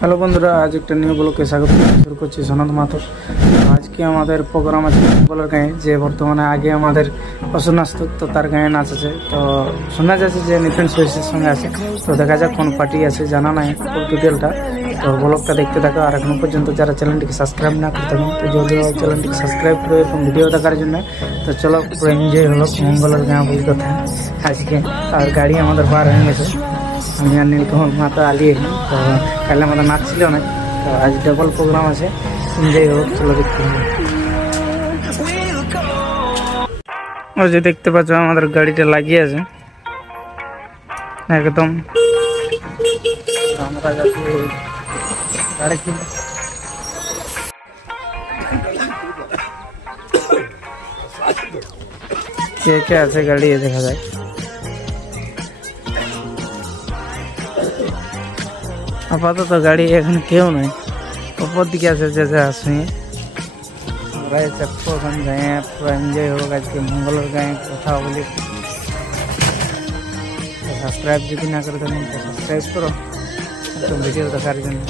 হ্যালো বন্ধুরা, আজ একটা নিউ ব্লগে স্বাগত শুরু করছি সনদ মাথুর। আজকে আমাদের প্রোগ্রাম আছে ফুটবলের গায়ে, যে বর্তমানে আগে আমাদের অসুর নাচত, তো তার গায়ে নাচ আছে। তো শোনা যাচ্ছে যে নিপেন সহিসের সঙ্গে আছে, তো দেখা যাক কোন পার্টি আছে, জানা নাই ফুল ডিটেলটা। তো ব্লগটা দেখতে থাকো, আর এখনো পর্যন্ত যারা চ্যানেলটিকে সাবস্ক্রাইব না করতে থাকুন তো জলদি চ্যানেলটিকে সাবস্ক্রাইব করে এরকম ভিডিও দেখার জন্য। তো চলো, পুরো এনজয় হলো মঙ্গলের গাঁ বলি কথা আজকে। আর গাড়ি আমাদের বার হয়ে গেছে, আমি আর নীলকমল মাতা আলিয়ে। তো কালে আমাদের নাচ ছিল না, তো আজ ডাবল প্রোগ্রাম আছে, এনজয় হোক, চলো দেখতে হবে। ওই যে দেখতে পাচ্ছ আমাদের গাড়িটা লাগিয়ে আছে একদম। আমরা যাচ্ছি গাড়ি কিনতে। কে কে আছে গাড়ি দেখা যায়। আপাতত গাড়ি এখন কেউ নাই, উপর দিকে আছে যে আসে। আমরা চাপো ওখান গায়ে, পুরো এনজয় হোক আজকে মঙ্গলের গায়ে কথা বলি। সাবস্ক্রাইব যদি না করে থাকেন তো সাবস্ক্রাইব করো ভিডিও দেখার জন্য।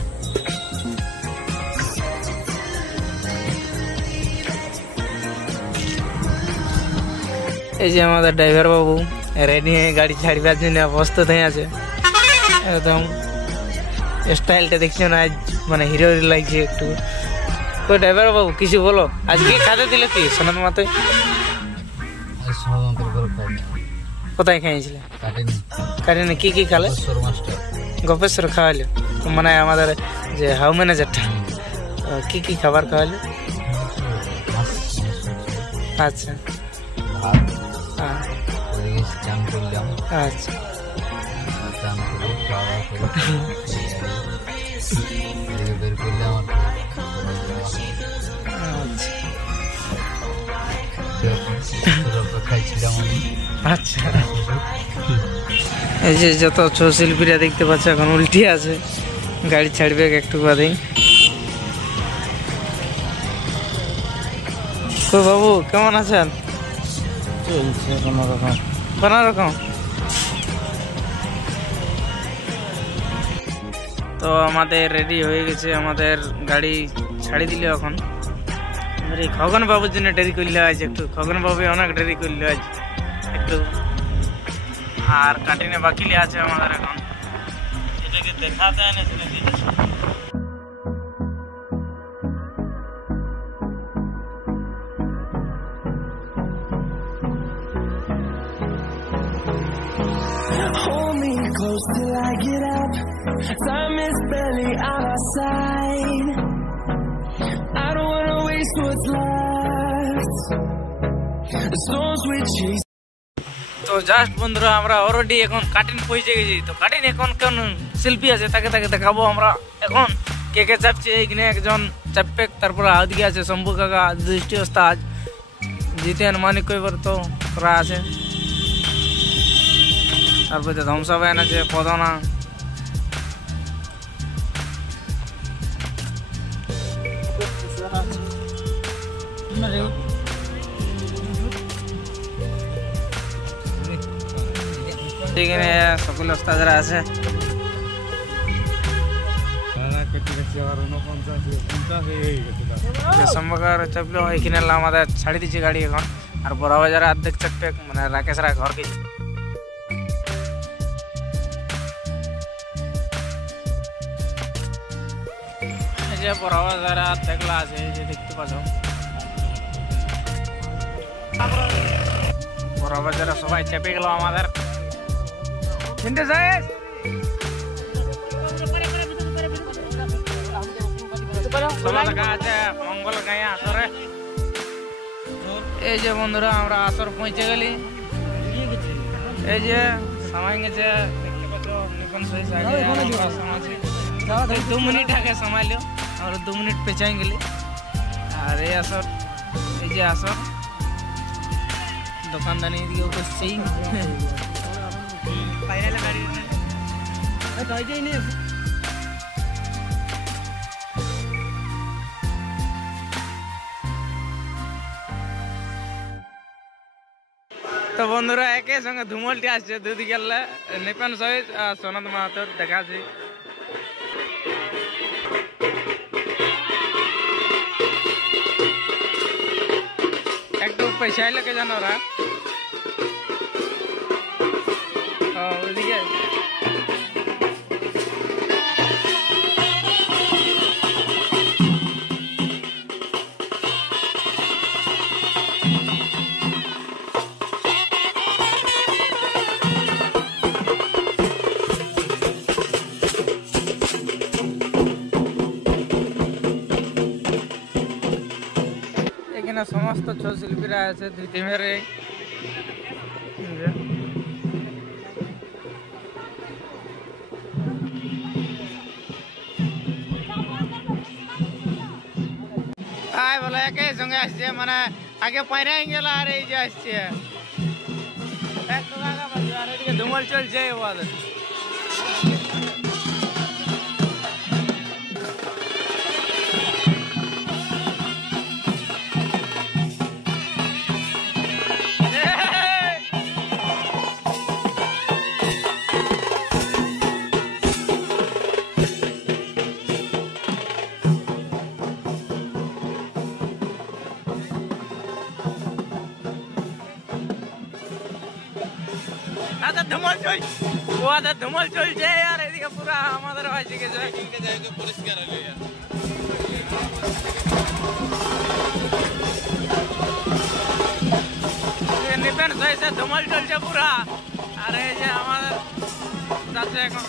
এই যে আমাদের ড্রাইভার বাবু রেডি হয়ে গাড়ি ছাড়বার জন্য প্রস্তুত হয়ে আছে একদম। স্টাইলটা দেখছো না, আজ মানে হিরো হিরো লাগছে একটু। তো ড্রাইভার বাবু কিছু বলো, আজকে খাতে দিল কি সনদ মাথায়? কোথায় খাইয়েছিলে? কাটিনি। কি কি খালে? গোপেশ্বর খাওয়াইলো মানে আমাদের যে হাউ ম্যানেজারটা। কি কি খাবার খাওয়াইলো? আচ্ছা আচ্ছা। আচ্ছা, এই যে যত ছৌ শিল্পীরা দেখতে পাচ্ছ এখন উল্টি আছে, গাড়ি ছাড়বে একটু বাদেই। তো বাবু কেমন আছেন? চলছে কোনো রকম। তো আমাদের রেডি হয়ে গেছে, আমাদের গাড়ি ছাড়ি দিল এখন। খগন বাবুর জন্য দেরি করলে আজ একটু, খগন বাবু অনেক দেরি করলে আজ একটু। আর কাটিনে বাকিলে আছে আমাদের এখন, এটাকে দেখাতে হয় না সেটা দিয়েছে। Close till I get up. Time is barely on our side. I don't wanna waste what's left. The storms we chase. তো জাস্ট বন্ধুরা আমরা অলরেডি এখন কাটিন পৌঁছে গেছি। তো কাটিন এখন কোন শিল্পী আছে তাকে তাকে দেখাবো আমরা এখন। কে কে চাপছে এইখানে একজন চাপবে, তারপরে আদিকে আছে শম্ভু কাকা, দৃষ্টি ওস্তাদ, জিতেন মানিক কইবার তো ওরা আছে, তারপরে ধ্বংসা ভাইন আছে, পদনা। এখানে সকল ওস্তাদরা আছে। সম্ভবকার চাপলো এখানে আমাদের ছাড়ি দিচ্ছে গাড়ি এখন। আর বড় বাজারে অর্ধেক চাপবে মানে রাকেশরা ঘর গেছে। যে বড় বাজারে অর্ধেকলা আছে, এই যে দেখতে পাচ্ছ বড় বাজারে সবাই চেপে গেল আমাদের। মঙ্গল গায়ে আসরে। এই যে বন্ধুরা আমরা আসর পৌঁছে গেলি। এই যে সময় গেছে দেখতে পাচ্ছ, নিপন সহিস আগে 2 মিনিট আগে সামাইলো, আমরা 2 মিনিট পেছাই গেলি। আর এই আসর, এই যে আসর দোকানদানি দিকে বসছেই। তো বন্ধুরা একে সঙ্গে ধুমলটি আসছে দুদিকে নিপন সহিত সনদ মাহাতোর দেখাচ্ছি। पैसा लेके जाना रहा समस्त छो शिल्पीरा আছে দুই টিমেরে আই বলে একে সঙ্গে আসছে মানে আগে পায়রাই গেল আর এই যে আসছে এক টাকা বাজার এদিকে ধুমল চলছে ওয়াদ ধুমল চল ওয়াদা ধুমল চলছে আর এদিকে পুরো আমাদের হয়েছে গেছে কিংকে জায়গা পরিষ্কার হলো यार ये नितन सही से धुमल চলছে পুরো আর এই যে আমাদের যাচ্ছে এখন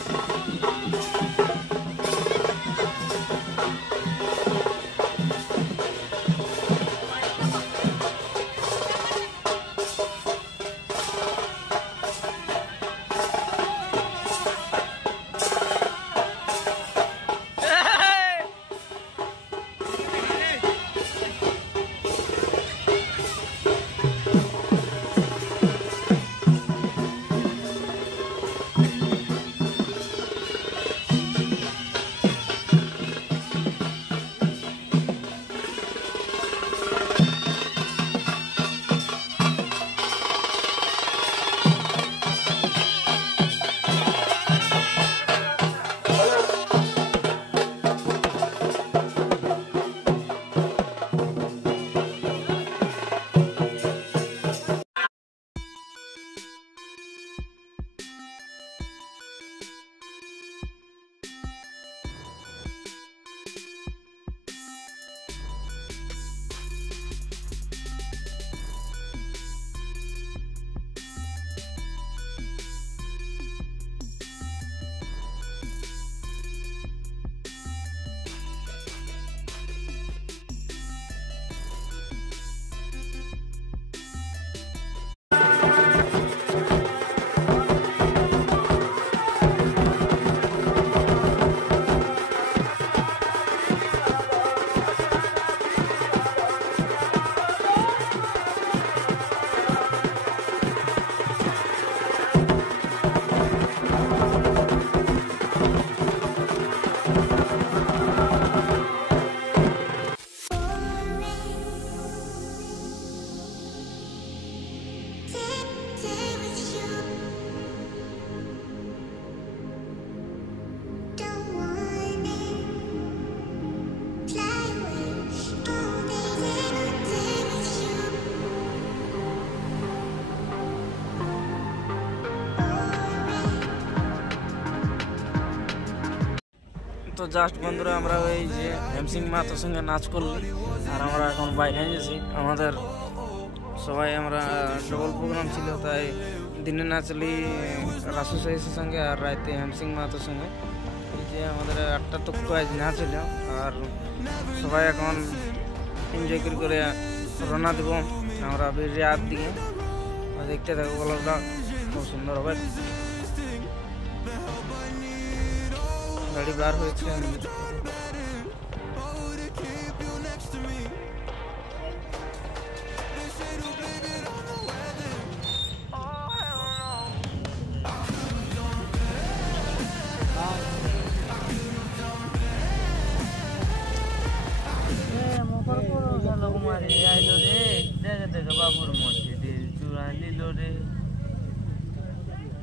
তো জাস্ট বন্ধুরা আমরা ওই যে হেমসিং মাতার সঙ্গে নাচ করলি আর আমরা এখন বাইরে গেছি আমাদের সবাই আমরা ডবল প্রোগ্রাম ছিল তাই দিনে নাচলি রাসু সাইসের সঙ্গে আর রাতে হেমসিং মাতার সঙ্গে এই যে আমাদের 8টা তক আজ নাচ ছিল আর সবাই এখন এনজয় করে রওনা দেব আমরা রাত দিকে দেখতে থাকবো ব্লগটা খুব সুন্দর হবে গাড়ি বার হয়েছে বাবুর মসজিদে চূড়া নিল রে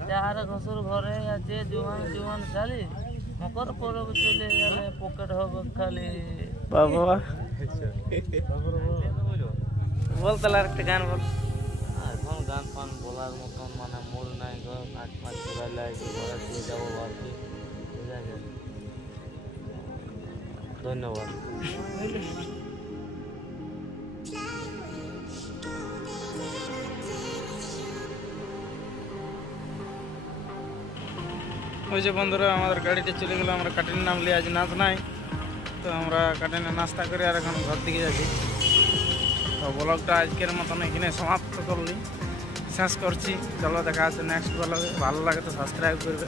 যাহার ঘসর ঘরে আছে জোয়ান জোয়ান শালি মকর পরব চলে গেলে পকেট হবে খালি বাবা বল তাহলে আরেকটা গান বল। এখন গান পান বলার মতন মানে মুড নাই গো, নাচ ফাচ করে লাগছে, ঘরে দিয়ে যাবো ভাবছি। ঠিক আছে, ধন্যবাদ। ওই যে বন্ধুরা আমাদের গাড়িটা চলে গেলো, আমরা কাটিনে নামলে আজ নাচ নাই, তো আমরা কাটিনে নাস্তা করে আর এখন ঘর দিকে যাচ্ছি। তো ব্লগটা আজকের মতন এখানে সমাপ্ত করলি, শেষ করছি। চলো দেখা আছে নেক্সট ব্লগে। ভালো লাগে তো সাবস্ক্রাইব করবে।